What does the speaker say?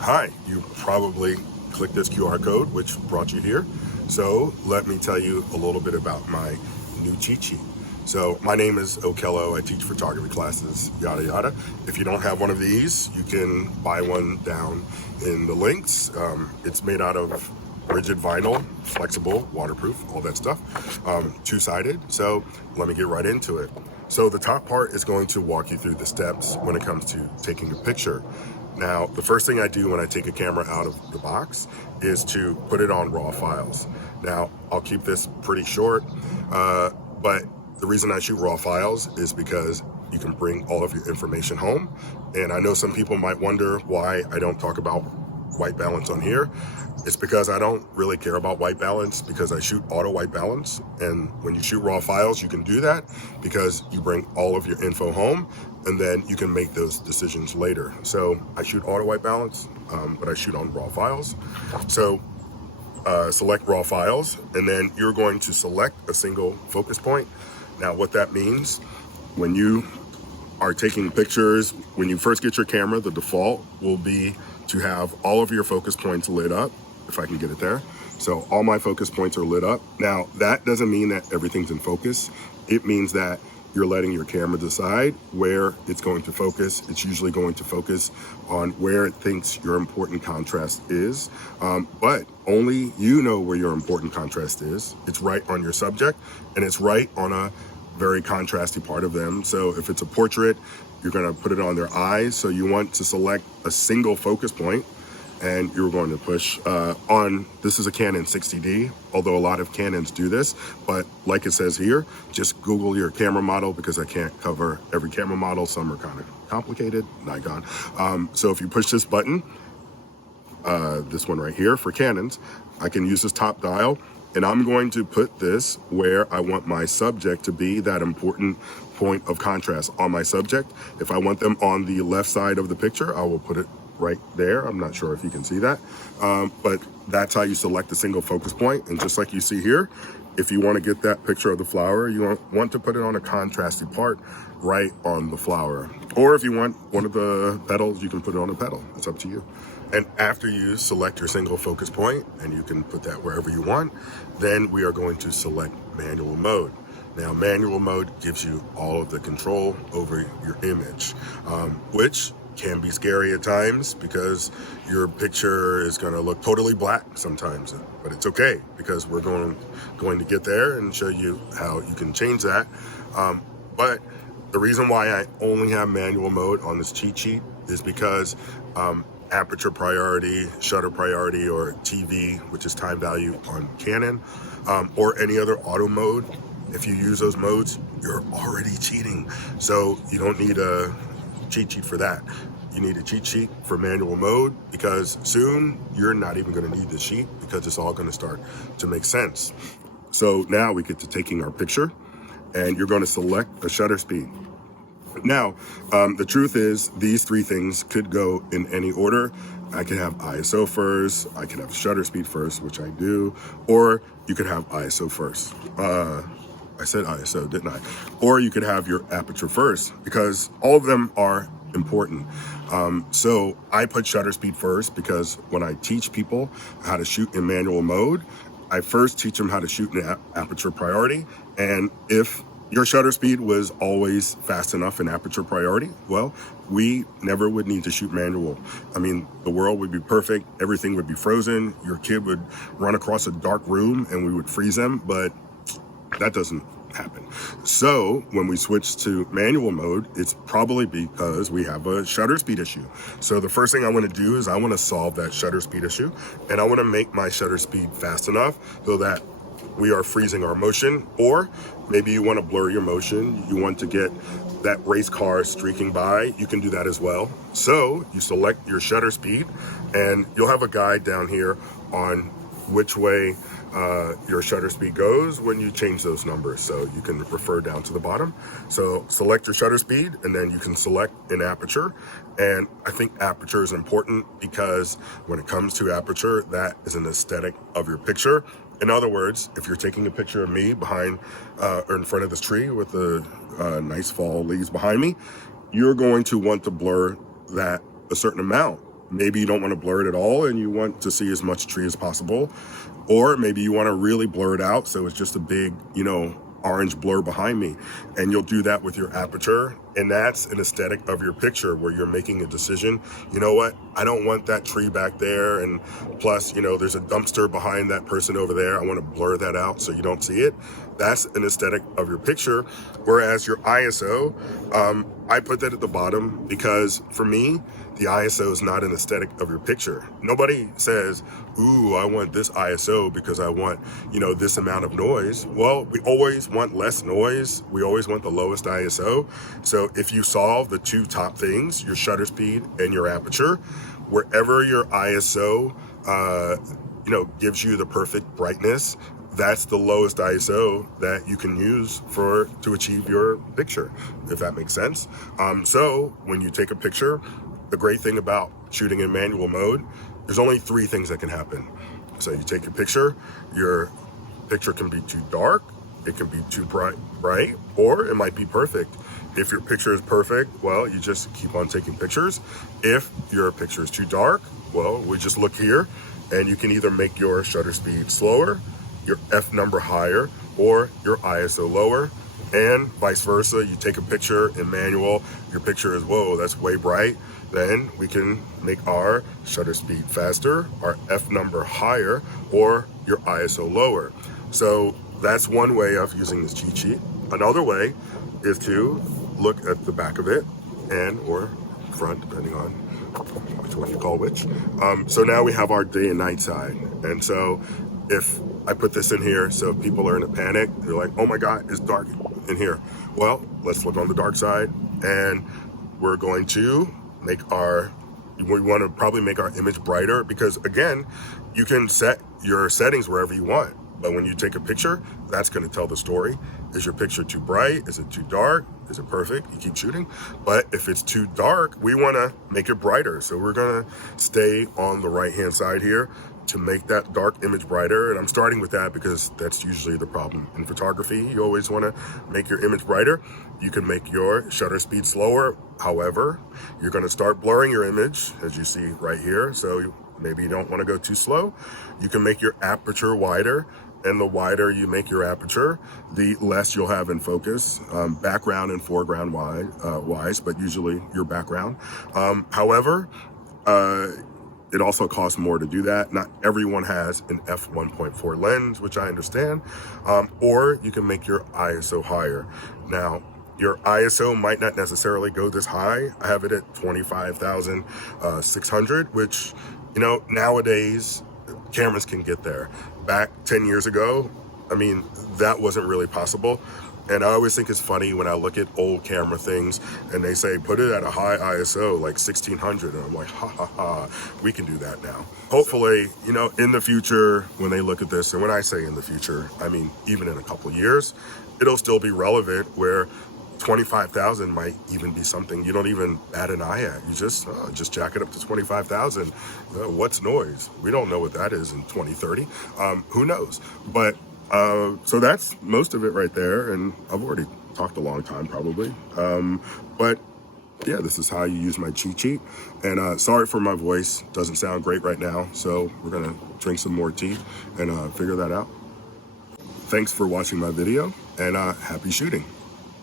Hi, you probably clicked this QR code, which brought you here. So let me tell you a little bit about my new cheat sheet. So my name is Okello. I teach photography classes, yada, yada. If you don't have one of these, you can buy one down in the links. It's made out of rigid vinyl, flexible, waterproof, all that stuff, two-sided. So let me get right into it. So the top part is going to walk you through the steps when it comes to taking a picture. Now, the first thing I do when I take a camera out of the box is to put it on raw files. Now, I'll keep this pretty short, but the reason I shoot raw files is because you can bring all of your information home. And I know some people might wonder why I don't talk about white balance on here. It's because I don't really care about white balance because I shoot auto white balance. And when you shoot raw files, you can do that because you bring all of your info home and then you can make those decisions later. So I shoot auto white balance, but I shoot on raw files. So select raw files, and then you're going to select a single focus point. Now what that means, when you are taking pictures, when you first get your camera, the default will be to have all of your focus points lit up, if I can get it there. So all my focus points are lit up. Now that doesn't mean that everything's in focus. It means that you're letting your camera decide where it's going to focus. It's usually going to focus on where it thinks your important contrast is, but only you know where your important contrast is. It's right on your subject, and it's right on a very contrasty part of them. So if it's a portrait, you're gonna put it on their eyes. So you want to select a single focus point, and you're going to push on, this is a Canon 60D, although a lot of Canons do this, but like it says here, just Google your camera model because I can't cover every camera model. Some are kind of complicated, Nikon. So if you push this button, this one right here for Canons, I can use this top dial, and I'm going to put this where I want my subject to be, that important point of contrast on my subject. If I want them on the left side of the picture, I will put it right there. I'm not sure if you can see that, but that's how you select a single focus point. And just like you see here, if you want to get that picture of the flower, you want to put it on a contrasty part right on the flower. Or if you want one of the petals, you can put it on a petal. It's up to you. And after you select your single focus point, and you can put that wherever you want, then we are going to select manual mode. Now, manual mode gives you all of the control over your image, which can be scary at times because your picture is going to look totally black sometimes, but it's okay because we're going to get there and show you how you can change that. But the reason why I only have manual mode on this cheat sheet is because aperture priority, shutter priority, or TV, which is time value on Canon, or any other auto mode, if you use those modes, you're already cheating. So you don't need a cheat sheet for that. You need a cheat sheet for manual mode because soon you're not even going to need the sheet because it's all going to start to make sense. So now we get to taking our picture, and you're going to select a shutter speed. Now, the truth is these three things could go in any order. I could have ISO first, I could have shutter speed first, which I do, or you could have ISO first. I said ISO, didn't I? Or you could have your aperture first because all of them are important. So I put shutter speed first because when I teach people how to shoot in manual mode, I first teach them how to shoot in aperture priority. And if your shutter speed was always fast enough in aperture priority, well, we never would need to shoot manual. I mean, the world would be perfect. Everything would be frozen. Your kid would run across a dark room and we would freeze them, but that doesn't happen. So when we switch to manual mode, it's probably because we have a shutter speed issue. So the first thing I want to do is I want to solve that shutter speed issue, and I want to make my shutter speed fast enough so that we are freezing our motion. Or maybe you want to blur your motion. You want to get that race car streaking by. You can do that as well. So you select your shutter speed, and you'll have a guide down here on which way your shutter speed goes when you change those numbers. So you can refer down to the bottom. So select your shutter speed, and then you can select an aperture. And I think aperture is important because when it comes to aperture, that is an aesthetic of your picture. In other words, if you're taking a picture of me behind or in front of this tree with the nice fall leaves behind me, you're going to want to blur that a certain amount. maybe you don't want to blur it at all and you want to see as much tree as possible. Or maybe you want to really blur it out so it's just a big, orange blur behind me. And you'll do that with your aperture. And that's an aesthetic of your picture where you're making a decision. You know what? I don't want that tree back there. And plus, there's a dumpster behind that person over there. I want to blur that out so you don't see it. That's an aesthetic of your picture. Whereas your ISO, I put that at the bottom because for me, the ISO is not an aesthetic of your picture. Nobody says, ooh, I want this ISO because I want, this amount of noise. Well, we always want less noise. We always want the lowest ISO. So if you solve the two top things, your shutter speed and your aperture, wherever your ISO, gives you the perfect brightness, that's the lowest ISO that you can use to achieve your picture, if that makes sense. So when you take a picture, the great thing about shooting in manual mode, there's only three things that can happen. So you take your picture can be too dark, it can be too bright, or it might be perfect. If your picture is perfect, well, you just keep on taking pictures. If your picture is too dark, well, we just look here and you can either make your shutter speed slower, your F number higher, or your ISO lower, and vice versa. You take a picture in manual, your picture is, whoa, that's way bright. Then we can make our shutter speed faster, our F number higher, or your ISO lower. So that's one way of using this cheat sheet. Another way is to look at the back of it or front, depending on which one you call which. So now we have our day and night side. And so if I put this in here, so if people are in a panic, they're like, oh my God, it's dark in here. Well, let's look on the dark side, and we're going to we want to probably make our image brighter, because again, you can set your settings wherever you want. But when you take a picture, that's going to tell the story. Is your picture too bright? Is it too dark? Is it perfect? You keep shooting. But if it's too dark, we want to make it brighter. So we're going to stay on the right-hand side here to make that dark image brighter. And I'm starting with that because that's usually the problem. In photography, you always want to make your image brighter. You can make your shutter speed slower. However, you're going to start blurring your image, as you see right here. So maybe you don't want to go too slow. You can make your aperture wider. And the wider you make your aperture, the less you'll have in focus, background and foreground wise, but usually your background. However, it also costs more to do that. Not everyone has an f1.4 lens, which I understand, or you can make your ISO higher. Now, your ISO might not necessarily go this high. I have it at 25,600, which, nowadays, cameras can get there. Back 10 years ago, that wasn't really possible. And I always think it's funny when I look at old camera things and they say, put it at a high ISO, like 1600. And I'm like, ha ha ha, we can do that now. Hopefully, in the future, when they look at this, and when I say in the future, even in a couple of years, it'll still be relevant where 25,000 might even be something you don't even bat an eye at. You just jack it up to 25,000. What's noise? We don't know what that is in 2030. Who knows? But so that's most of it right there. And I've already talked a long time probably. But yeah, this is how you use my cheat sheet. And sorry for my voice. Doesn't sound great right now. So we're going to drink some more tea and figure that out. Thanks for watching my video, and happy shooting.